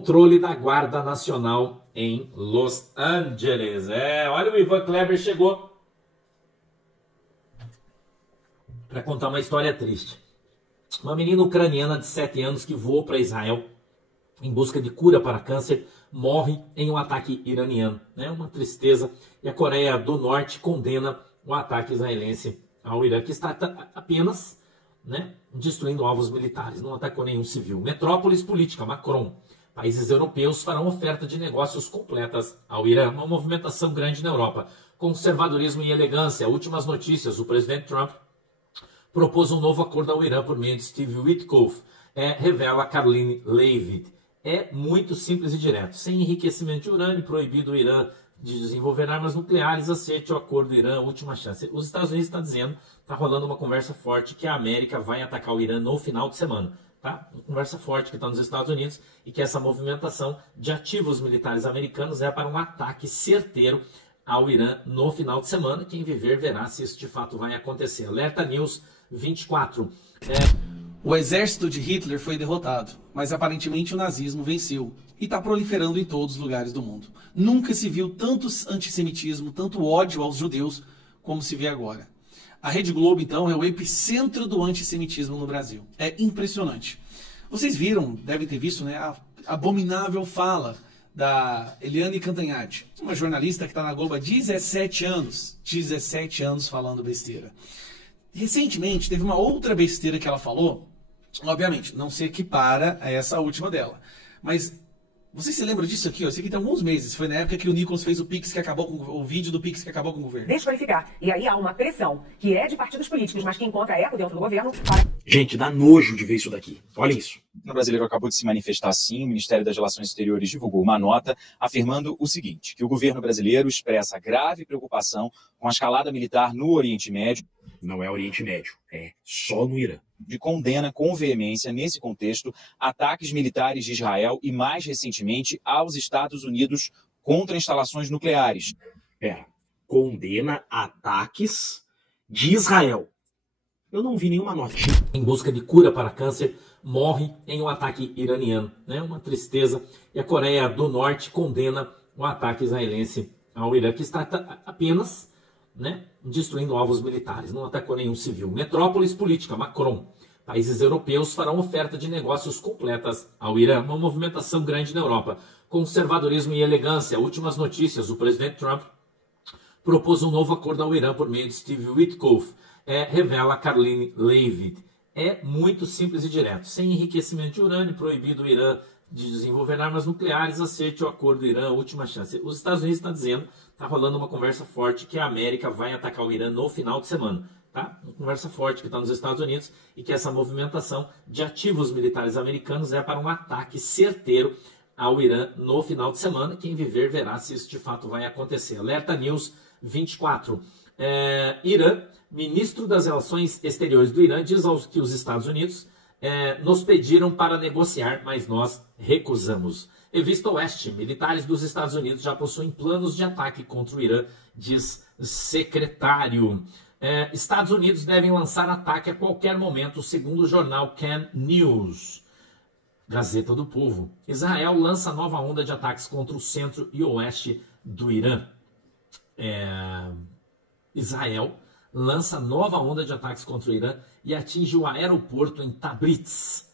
controle da Guarda Nacional em Los Angeles. Olha, o Ivan Kleber chegou para contar uma história triste. Uma menina ucraniana de 7 anos que voou para Israel em busca de cura para câncer morre em um ataque iraniano. Uma tristeza. E a Coreia do Norte condena o ataque israelense ao Irã, que está apenas destruindo alvos militares, não atacou nenhum civil. Metrópolis política, Macron. Países europeus farão oferta de negócios completas ao Irã. Uma movimentação grande na Europa. Conservadorismo e elegância. Últimas notícias. O presidente Trump propôs um novo acordo ao Irã por meio de Steve Witkoff. Revela Caroline Leavitt. É muito simples e direto. Sem enriquecimento de urânio, proibido o Irã de desenvolver armas nucleares, aceite o acordo do Irã, última chance. Os Estados Unidos estão dizendo, está rolando uma conversa forte que a América vai atacar o Irã no final de semana. Tá? Uma conversa forte que está nos Estados Unidos e que essa movimentação de ativos militares americanos é para um ataque certeiro ao Irã no final de semana. Quem viver verá se isso de fato vai acontecer. Alerta News 24. O exército de Hitler foi derrotado, mas aparentemente o nazismo venceu e está proliferando em todos os lugares do mundo. Nunca se viu tanto antissemitismo, tanto ódio aos judeus como se vê agora. A Rede Globo, então, é o epicentro do antissemitismo no Brasil. É impressionante. Vocês viram, devem ter visto, a abominável fala da Eliane Cantanhede, uma jornalista que está na Globo há 17 anos. 17 anos falando besteira. Recentemente, teve uma outra besteira que ela falou. Obviamente, não se equipara a essa última dela. Mas você se lembra disso aqui? Eu sei que tem alguns meses. Foi na época que o Nicolas fez o Pix que acabou com o vídeo do Pix que acabou com o governo. Desqualificar. E aí há uma pressão que é de partidos políticos, mas que encontra eco dentro do governo para... Gente, dá nojo de ver isso daqui. Olha isso. O brasileiro acabou de se manifestar assim. O Ministério das Relações Exteriores divulgou uma nota afirmando o seguinte, que o governo brasileiro expressa grave preocupação com a escalada militar no Oriente Médio. Não é Oriente Médio, é só no Irã. E condena com veemência, nesse contexto, ataques militares de Israel e, mais recentemente, aos Estados Unidos contra instalações nucleares. Condena ataques de Israel. Eu não vi nenhuma notinha. Em busca de cura para câncer, morre em um ataque iraniano. Uma tristeza. E a Coreia do Norte condena o ataque israelense ao Irã, que está apenas destruindo alvos militares, não atacou nenhum civil. Metrópolis política, Macron. Países europeus farão oferta de negócios completas ao Irã. Uma movimentação grande na Europa. Conservadorismo e elegância. Últimas notícias. O presidente Trump propôs um novo acordo ao Irã por meio de Steve Witkoff. Revela Caroline Leavitt. É muito simples e direto. Sem enriquecimento de urânio, proibido o Irã de desenvolver armas nucleares, aceite o acordo do Irã, última chance. Os Estados Unidos estão dizendo, está rolando uma conversa forte que a América vai atacar o Irã no final de semana. Tá? Uma conversa forte que está nos Estados Unidos e que essa movimentação de ativos militares americanos é para um ataque certeiro ao Irã no final de semana. Quem viver verá se isso de fato vai acontecer. Alerta News 24. Irã, ministro das Relações Exteriores do Irã, diz que os Estados Unidos nos pediram para negociar, mas nós recusamos. Revista Oeste, militares dos Estados Unidos já possuem planos de ataque contra o Irã, diz secretário. Estados Unidos devem lançar ataque a qualquer momento, segundo o jornal Can News. Gazeta do Povo. Israel lança nova onda de ataques contra o centro e oeste do Irã. Israel lança nova onda de ataques contra o Irã e atinge o aeroporto em Tabriz.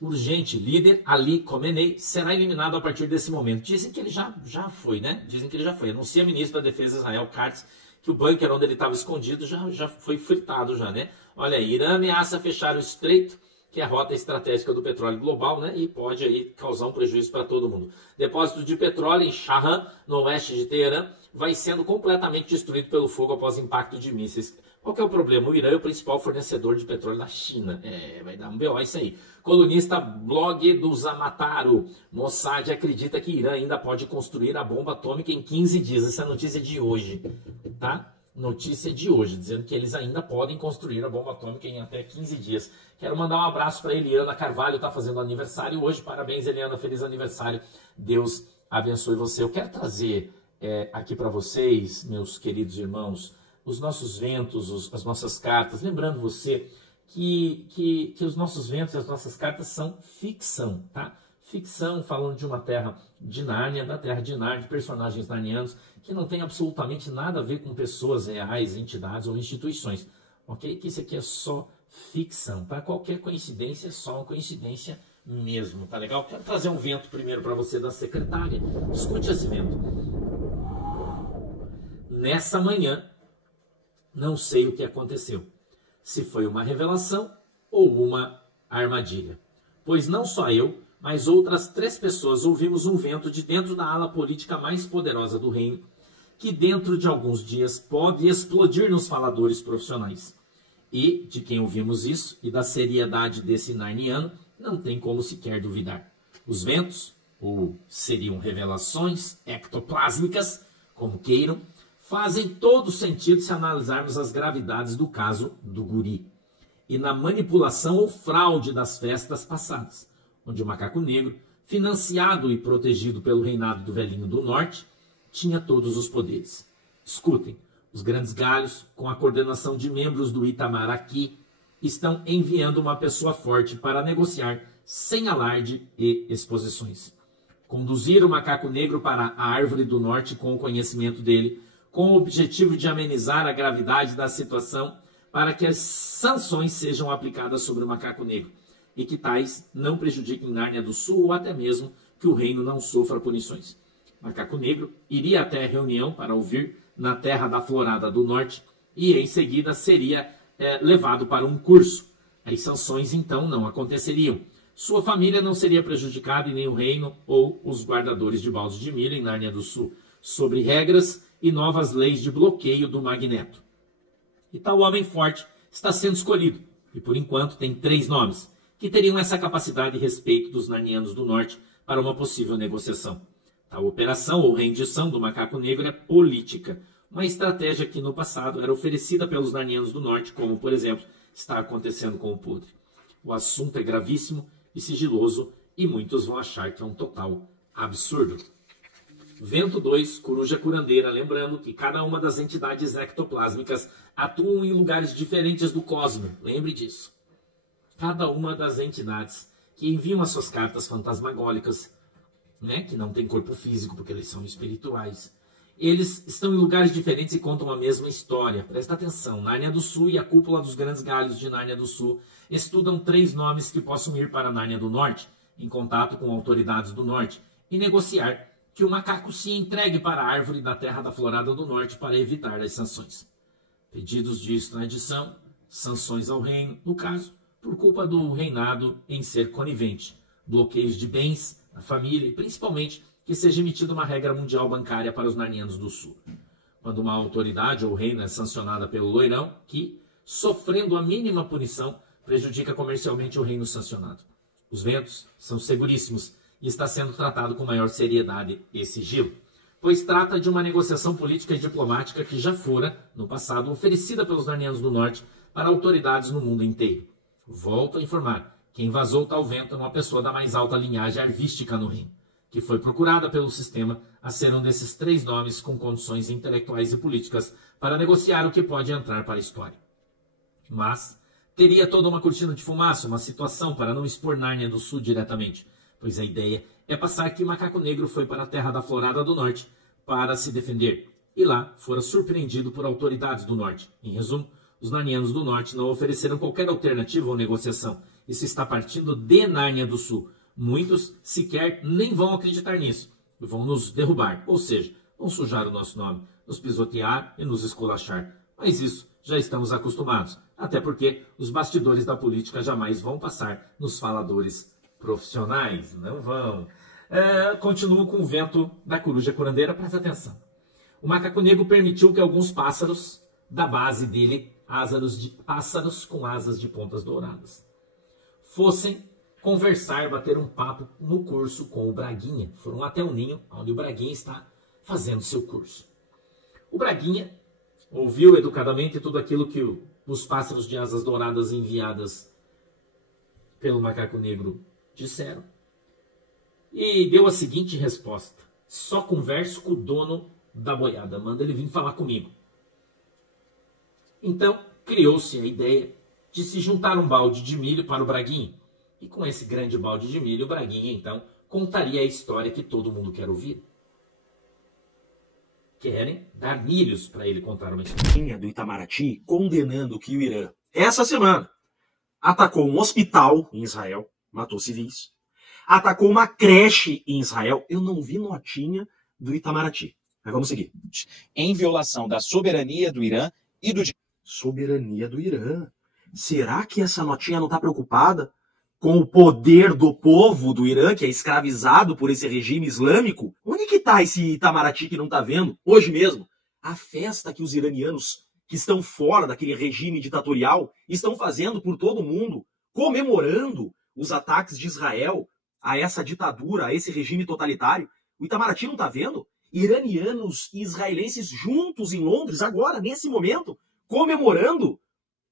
Urgente, líder Ali Khamenei será eliminado a partir desse momento. Dizem que ele já foi, Dizem que ele já foi. Anuncia ministro da Defesa Israel Katz que o bunker onde ele estava escondido já foi fritado Olha aí, Irã ameaça fechar o estreito, que é a rota estratégica do petróleo global, e pode aí causar um prejuízo para todo mundo. Depósito de petróleo em Shahan, no oeste de Teherã, vai sendo completamente destruído pelo fogo após impacto de mísseis. Qual que é o problema? O Irã é o principal fornecedor de petróleo da China. Vai dar um BO isso aí. Colunista blog do Zamataro. Mossad acredita que Irã ainda pode construir a bomba atômica em 15 dias. Essa é a notícia de hoje, tá? Notícia de hoje, dizendo que eles ainda podem construir a bomba atômica em até 15 dias. Quero mandar um abraço para Eliana Carvalho, está fazendo aniversário hoje. Parabéns, Eliana, feliz aniversário. Deus abençoe você. Eu quero trazer aqui para vocês, meus queridos irmãos, os nossos ventos, as nossas cartas. Lembrando você que os nossos ventos e as nossas cartas são ficção, tá? ficção, falando de uma terra de Nárnia, da terra de Nárnia, de personagens narnianos, que não tem absolutamente nada a ver com pessoas reais, entidades ou instituições. Ok? Que isso aqui é só ficção. Para qualquer coincidência, é só uma coincidência mesmo. Tá legal? Quero trazer um vento primeiro para você da secretária. Escute esse vento. Nessa manhã, não sei o que aconteceu. Se foi uma revelação ou uma armadilha. Pois não só eu, mas outras 3 pessoas ouvimos um vento de dentro da ala política mais poderosa do reino, que dentro de alguns dias pode explodir nos faladores profissionais. E, de quem ouvimos isso, e da seriedade desse narniano, não tem como sequer duvidar. Os ventos, ou seriam revelações ectoplásmicas, como queiram, fazem todo sentido se analisarmos as gravidades do caso do guri e na manipulação ou fraude das festas passadas, onde o macaco negro, financiado e protegido pelo reinado do velhinho do norte, tinha todos os poderes. Escutem, os grandes galhos, com a coordenação de membros do Itamaraty, estão enviando uma pessoa forte para negociar sem alarde e exposições. Conduzir o macaco negro para a árvore do norte com o conhecimento dele, com o objetivo de amenizar a gravidade da situação para que as sanções sejam aplicadas sobre o macaco negro e que tais não prejudiquem Nárnia do Sul ou até mesmo que o reino não sofra punições. Macaco Negro iria até a reunião para ouvir na terra da Florada do Norte e em seguida seria levado para um curso. As sanções então não aconteceriam. Sua família não seria prejudicada e nem o reino ou os guardadores de baldes de milho em Nárnia do Sul, sobre regras e novas leis de bloqueio do Magneto. E tal homem forte está sendo escolhido, e por enquanto tem 3 nomes, que teriam essa capacidade e respeito dos narnianos do norte para uma possível negociação. Tal operação ou rendição do macaco negro é política, uma estratégia que no passado era oferecida pelos narnianos do norte, como, por exemplo, está acontecendo com o podre. O assunto é gravíssimo e sigiloso, e muitos vão achar que é um total absurdo. Vento 2, coruja curandeira, lembrando que cada uma das entidades ectoplásmicas atuam em lugares diferentes do cosmo, lembre disso. Cada uma das entidades que enviam as suas cartas fantasmagólicas, que não têm corpo físico porque eles são espirituais, eles estão em lugares diferentes e contam a mesma história. Presta atenção, Nárnia do Sul e a cúpula dos grandes galhos de Nárnia do Sul estudam 3 nomes que possam ir para Nárnia do Norte, em contato com autoridades do Norte, e negociar que o macaco se entregue para a árvore da terra da Florada do Norte para evitar as sanções. Pedidos de extradição, sanções ao reino, no caso, por culpa do reinado em ser conivente, bloqueios de bens na família e, principalmente, que seja emitida uma regra mundial bancária para os narnianos do Sul. Quando uma autoridade ou reino é sancionada pelo loirão, que, sofrendo a mínima punição, prejudica comercialmente o reino sancionado. Os ventos são seguríssimos e está sendo tratado com maior seriedade e sigilo, pois trata de uma negociação política e diplomática que já fora, no passado, oferecida pelos narnianos do Norte para autoridades no mundo inteiro. Volto a informar, quem vazou tal vento é uma pessoa da mais alta linhagem arvística no reino, que foi procurada pelo sistema a ser um desses 3 nomes com condições intelectuais e políticas para negociar o que pode entrar para a história. Mas teria toda uma cortina de fumaça, uma situação para não expor Nárnia do Sul diretamente, pois a ideia é passar que o macaco negro foi para a terra da Florada do Norte para se defender, e lá fora surpreendido por autoridades do Norte. Em resumo, os narnianos do Norte não ofereceram qualquer alternativa ou negociação. Isso está partindo de Nárnia do Sul. Muitos sequer nem vão acreditar nisso. Vão nos derrubar, ou seja, vão sujar o nosso nome, nos pisotear e nos esculachar. Mas isso já estamos acostumados, até porque os bastidores da política jamais vão passar nos faladores profissionais, não vão. Continuo com o vento da coruja curandeira, presta atenção. O macaco negro permitiu que alguns pássaros da base dele, pássaros com asas de pontas douradas, fossem conversar, bater um papo no curso com o Braguinha. Foram até o ninho, onde o Braguinha está fazendo seu curso. O Braguinha ouviu educadamente tudo aquilo que os pássaros de asas douradas enviadas pelo macaco negro disseram e deu a seguinte resposta: só converso com o dono da boiada, manda ele vir falar comigo. Então criou-se a ideia de se juntar um balde de milho para o Braguinha, e com esse grande balde de milho o Braguinha então contaria a história que todo mundo quer ouvir. Querem dar milhos para ele contar uma história. Do Itamaraty condenando que o Irã, essa semana, atacou um hospital em Israel, matou civis, atacou uma creche em Israel. Eu não vi notinha do Itamaraty. Mas vamos seguir. Em violação da soberania do Irã e do... Soberania do Irã. Será que essa notinha não está preocupada com o poder do povo do Irã, que é escravizado por esse regime islâmico? Onde que está esse Itamaraty que não está vendo? Hoje mesmo, a festa que os iranianos que estão fora daquele regime ditatorial estão fazendo por todo mundo, comemorando os ataques de Israel a essa ditadura, a esse regime totalitário. O Itamaraty não está vendo? Iranianos e israelenses juntos em Londres, agora, nesse momento, comemorando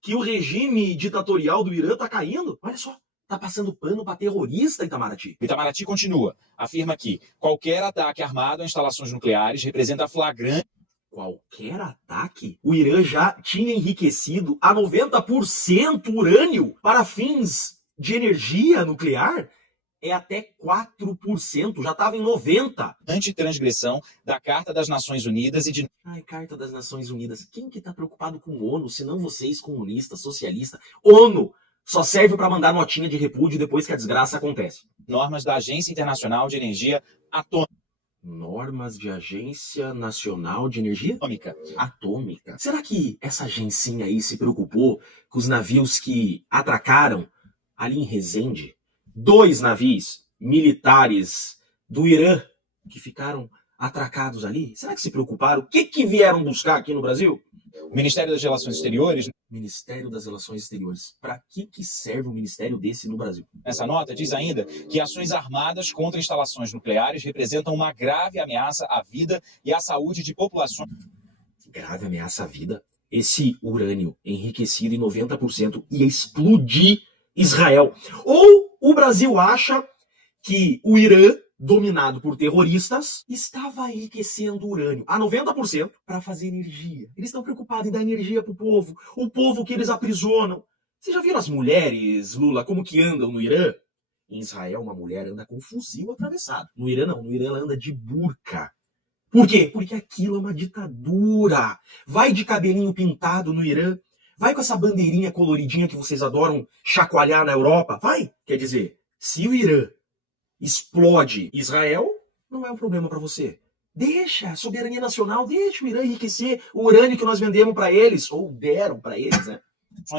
que o regime ditatorial do Irã está caindo. Olha só, está passando pano para terrorista, Itamaraty. O Itamaraty continua, afirma que qualquer ataque armado a instalações nucleares representa flagrante... Qualquer ataque? O Irã já tinha enriquecido a 90% urânio para fins de energia nuclear? É até 4%, já estava em 90%. Antitransgressão da Carta das Nações Unidas e de... Ai, Carta das Nações Unidas. Quem que tá preocupado com o ONU, se não vocês, comunistas, socialistas? ONU só serve para mandar notinha de repúdio depois que a desgraça acontece. Normas da Agência Internacional de Energia Atômica. Normas de Agência Nacional de Energia? Atômica. Será que essa agencinha aí se preocupou com os navios que atracaram ali em Resende? 2 navios militares do Irã que ficaram atracados ali? Será que se preocuparam? O que vieram buscar aqui no Brasil? O Ministério das Relações Exteriores... Ministério das Relações Exteriores. Para que serve um ministério desse no Brasil? Essa nota diz ainda que ações armadas contra instalações nucleares representam uma grave ameaça à vida e à saúde de populações... Grave ameaça à vida? Esse urânio enriquecido em 90% ia explodir Israel. Ou o Brasil acha que o Irã, dominado por terroristas, estava enriquecendo urânio a 90% para fazer energia. Eles estão preocupados em dar energia para o povo que eles aprisionam. Você já viram as mulheres, Lula, como que andam no Irã? Em Israel, uma mulher anda com um fuzil atravessado. No Irã, não. No Irã, ela anda de burca. Por quê? Porque aquilo é uma ditadura. Vai de cabelinho pintado no Irã. Vai com essa bandeirinha coloridinha que vocês adoram chacoalhar na Europa. Vai! Quer dizer, se o Irã explode Israel, não é um problema para você. Deixa a soberania nacional, deixa o Irã enriquecer o urânio que nós vendemos para eles, ou deram para eles, né?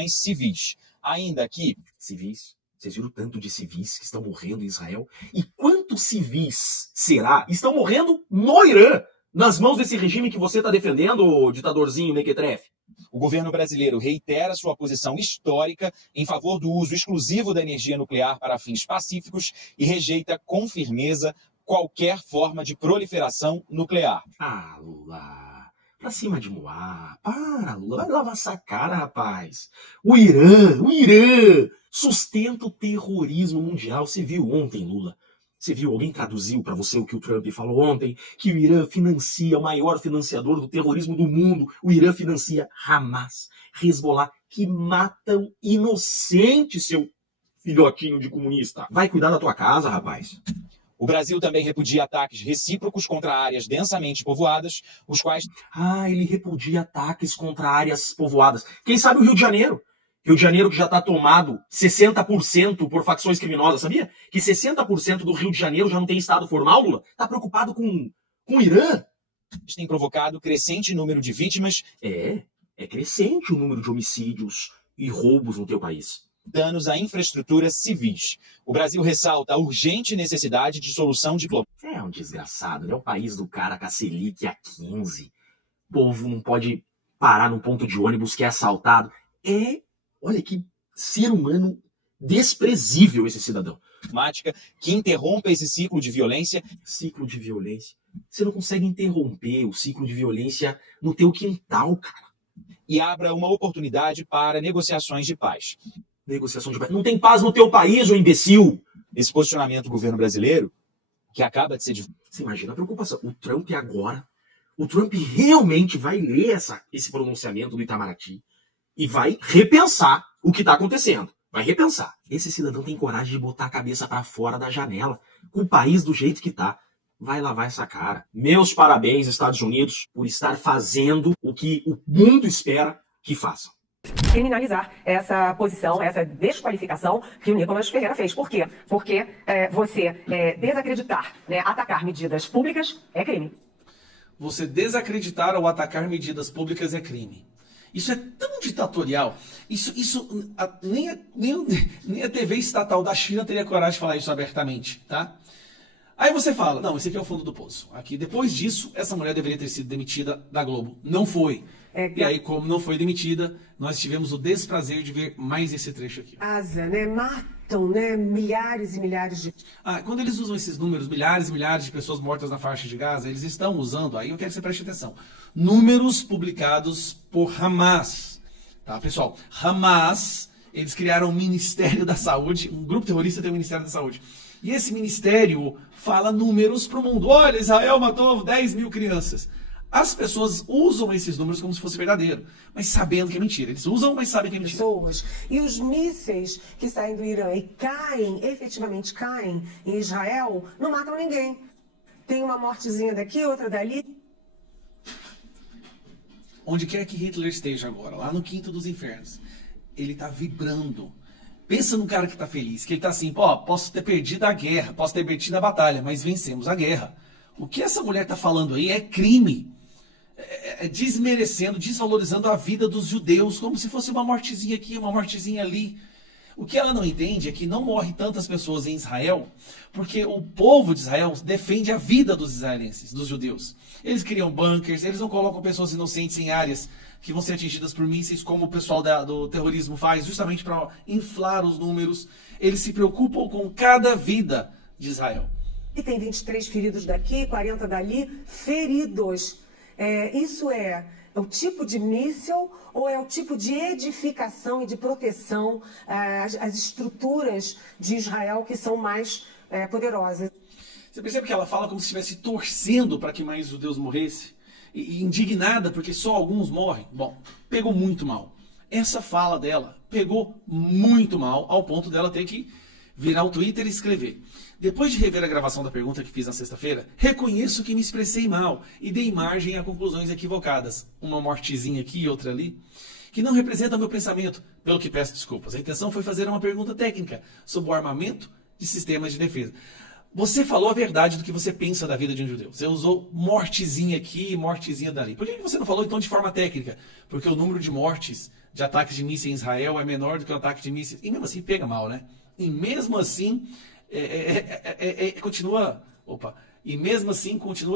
Civis. Ainda aqui... Civis? Vocês viram o tanto de civis que estão morrendo em Israel? E quantos civis, será, estão morrendo no Irã? Nas mãos desse regime que você está defendendo, o ditadorzinho Mequetrefe? O governo brasileiro reitera sua posição histórica em favor do uso exclusivo da energia nuclear para fins pacíficos e rejeita com firmeza qualquer forma de proliferação nuclear. Ah, Lula, pra cima de Moá. Para, Lula, vai lavar essa cara, rapaz. O Irã, sustenta o terrorismo mundial. Você viu ontem, Lula? Você viu, alguém traduziu para você o que o Trump falou ontem? Que o Irã financia, o maior financiador do terrorismo do mundo. O Irã financia Hamas, Hezbollah, que matam inocentes, seu filhotinho de comunista. Vai cuidar da tua casa, rapaz. O Brasil também repudia ataques recíprocos contra áreas densamente povoadas, os quais... Ah, ele repudia ataques contra áreas povoadas. Quem sabe o Rio de Janeiro? Rio de Janeiro que já está tomado 60% por facções criminosas, sabia? Que 60% do Rio de Janeiro já não tem estado formal, Lula? Tá preocupado com o Irã? Tem provocado crescente número de vítimas... É crescente o número de homicídios e roubos no teu país. Danos a infraestruturas civis. O Brasil ressalta a urgente necessidade de solução diplomática. É um desgraçado, né? O país do cara com a Selic a 15. O povo não pode parar num ponto de ônibus que é assaltado. Olha que ser humano desprezível esse cidadão. Que interrompa esse ciclo de violência. Ciclo de violência. Você não consegue interromper o ciclo de violência no teu quintal, cara. E abra uma oportunidade para negociações de paz. Negociação de paz. Não tem paz no teu país, ô imbecil! Esse posicionamento do governo brasileiro, que acaba de ser... Você imagina a preocupação. O Trump realmente vai ler esse pronunciamento do Itamaraty e vai repensar o que está acontecendo. vai repensar. Esse cidadão tem coragem de botar a cabeça para fora da janela, com o país do jeito que tá. Vai lavar essa cara. Meus parabéns, Estados Unidos, por estar fazendo o que o mundo espera que façam. Criminalizar essa posição, essa desqualificação que o Nicolas Ferreira fez. Por quê? Porque você desacreditar, né, atacar medidas públicas é crime. Você desacreditar ou atacar medidas públicas é crime. Isso é tão ditatorial. Nem a TV estatal da China teria coragem de falar isso abertamente, tá? Aí você fala, não, esse aqui é o fundo do poço. Aqui, depois disso, essa mulher deveria ter sido demitida da Globo. Não foi. E aí, como não foi demitida, nós tivemos o desprazer de ver mais esse trecho aqui. Gaza, né? Matam, né? Milhares e milhares de... Quando eles usam esses números, milhares e milhares de pessoas mortas na faixa de Gaza, eles estão usando, aí eu quero que você preste atenção, números publicados por Hamas. Tá, pessoal? Hamas, eles criaram um Ministério da Saúde, um grupo terrorista tem um Ministério da Saúde. E esse ministério fala números para o mundo. Olha, Israel matou 10 mil crianças. As pessoas usam esses números como se fosse verdadeiro, mas sabendo que é mentira. Eles usam, mas sabem que é mentira. Pessoas. E os mísseis que saem do Irã e caem, efetivamente caem em Israel, não matam ninguém. Tem uma mortezinha daqui, outra dali. Onde quer que Hitler esteja agora, lá no quinto dos infernos, ele está vibrando. Pensa num cara que está feliz, que ele está assim, pô, posso ter perdido a guerra, posso ter perdido a batalha, mas vencemos a guerra. O que essa mulher está falando aí é crime. É desmerecendo, desvalorizando a vida dos judeus, como se fosse uma mortezinha aqui, uma mortezinha ali. O que ela não entende é que não morre tantas pessoas em Israel, porque o povo de Israel defende a vida dos israelenses, dos judeus. Eles criam bunkers, eles não colocam pessoas inocentes em áreas que vão ser atingidas por mísseis, como o pessoal do terrorismo faz, justamente para inflar os números. Eles se preocupam com cada vida de Israel. E tem 23 feridos daqui, 40 dali, feridos. Isso é o tipo de míssil ou é o tipo de edificação e de proteção às estruturas de Israel que são mais poderosas? Você percebe que ela fala como se estivesse torcendo para que mais judeus morressem? E indignada porque só alguns morrem? Bom, pegou muito mal. Essa fala dela pegou muito mal, ao ponto dela ter que virar o Twitter e escrever: depois de rever a gravação da pergunta que fiz na sexta-feira, reconheço que me expressei mal e dei margem a conclusões equivocadas. Uma mortezinha aqui e outra ali, que não representa meu pensamento, pelo que peço desculpas. A intenção foi fazer uma pergunta técnica sobre o armamento de sistemas de defesa. Você falou a verdade do que você pensa da vida de um judeu. Você usou mortezinha aqui e mortezinha dali. Por que você não falou então de forma técnica? Porque o número de mortes de ataques de mísseis em Israel é menor do que o ataque de mísseis. E mesmo assim pega mal, né? E mesmo assim continua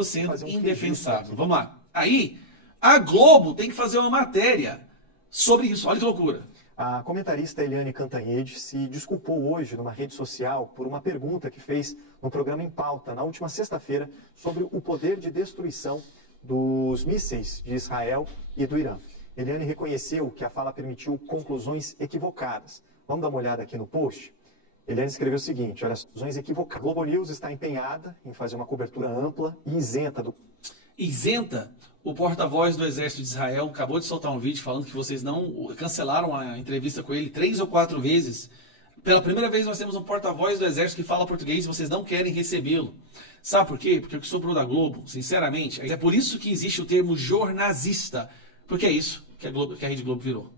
sendo indefensável. Vamos lá. Aí, a Globo tem que fazer uma matéria sobre isso. Olha que loucura. A comentarista Eliane Cantanhede se desculpou hoje numa rede social por uma pergunta que fez no programa Em Pauta, na última sexta-feira, sobre o poder de destruição dos mísseis de Israel e do Irã. Eliane reconheceu que a fala permitiu conclusões equivocadas. Vamos dar uma olhada aqui no post? Eliane escreveu o seguinte: olha, as conclusões equivocadas. A Globo News está empenhada em fazer uma cobertura ampla e isenta do... Isenta? O porta-voz do Exército de Israel acabou de soltar um vídeo falando que vocês não cancelaram a entrevista com ele 3 ou 4 vezes. Pela primeira vez nós temos um porta-voz do Exército que fala português e vocês não querem recebê-lo. Sabe por quê? Porque o que sobrou da Globo, sinceramente, é por isso que existe o termo jornalista. Porque é isso que a Rede Globo virou.